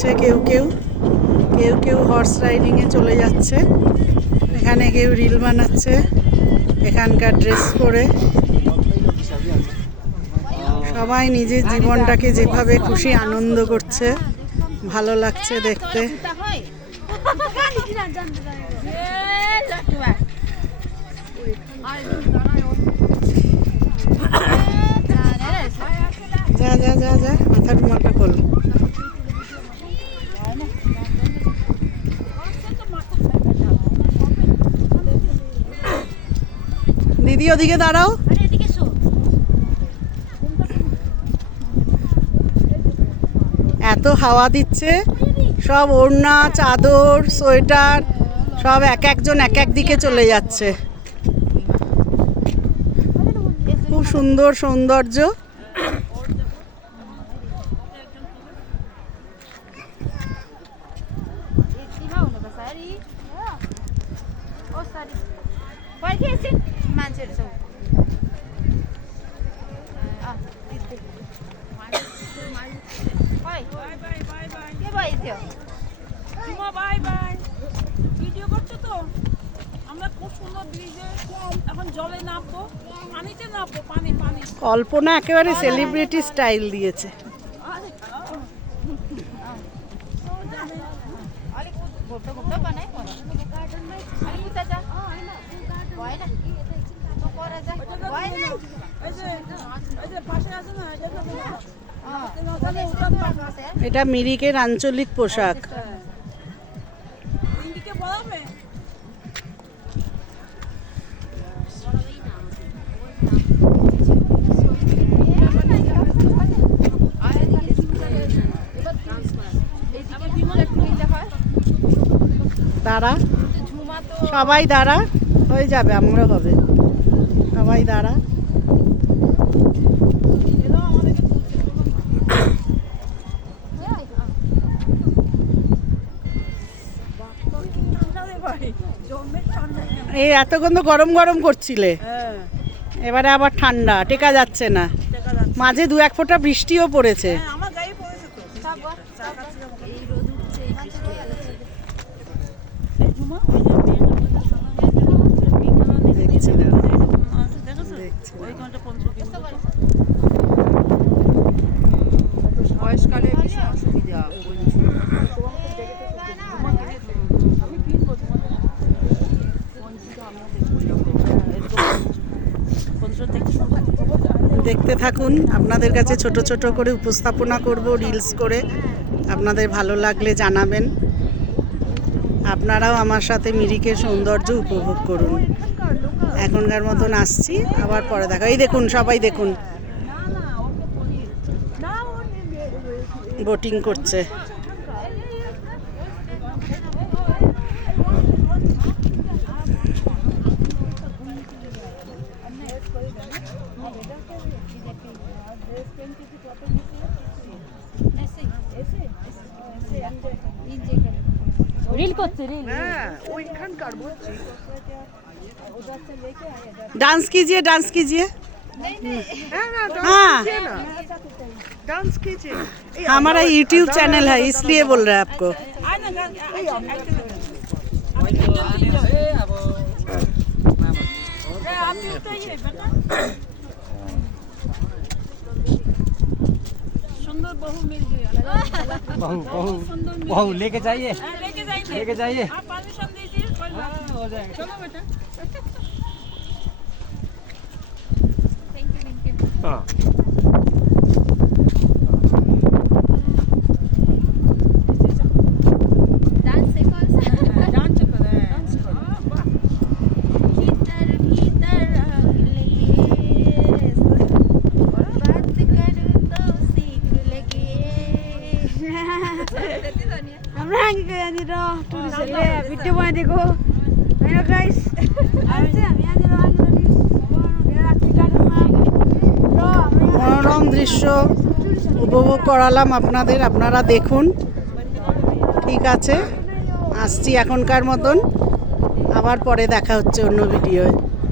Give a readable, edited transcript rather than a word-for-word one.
করছে কেউ কেউ, কেউ কেউ হর্স রাইডিংয়ে চলে যাচ্ছে, এখানে কেউ রিল বানাচ্ছে এখানকার ড্রেস পরে। সবাই নিজের জীবনটাকে যেভাবে খুশি আনন্দ করছে, ভালো লাগছে দেখতে। যা যা যা যা মাথার রুমালটা খোল। দিদি ওদিকে দাঁড়াও। এত হাওয়া দিচ্ছে, সব ওড়না চাদর সোয়েটার সব এক একজন এক এক দিকে চলে যাচ্ছে। খুব সুন্দর সৌন্দর্য। কল্পনা একেবারে সেলিব্রিটি স্টাইল দিয়েছে। এটা মিরিকের আঞ্চলিক পোশাক। দাঁড়া সবাই দাঁড়া, হয়ে যাবে, আমরা হবে, সবাই দাঁড়া। এই এতক্ষণ তো গরম গরম করছিলে, এবারে আবার ঠান্ডা, টেকা যাচ্ছে না। মাঝে দু এক ফোঁটা বৃষ্টিও পড়েছে। দেখতে থাকুন, আপনাদের কাছে ছোট ছোট করে উপস্থাপনা করব রিলস করে, আপনাদের ভালো লাগলে জানাবেন। আপনারাও আমার সাথে মিরিকের সৌন্দর্য উপভোগ করুন। এখনকার মতন আসছি, আবার পরে দেখা। এই দেখুন সবাই দেখুন বোটিং করছে। रील করছে रील ওইখানকার বলছি। डांस कीजिए, डांस कीजिए। हाँ डांस कीजिए। हमारा यूट्यूब चैनल है इसलिए बोल रहे हैं आपको। सुंदर बहू मिल गई। बहू लेके जाइए, लेके जाइए। आप परमिशन दीजिए, हो जाएगा। चलो बेटा। हाँ वीडियो बना देखो हेलो गाइस মনোরম দৃশ্য উপভোগ করালাম আপনাদের, আপনারা দেখুন। ঠিক আছে, আসছি এখনকার মতন, আবার পরে দেখা হচ্ছে অন্য ভিডিওয়।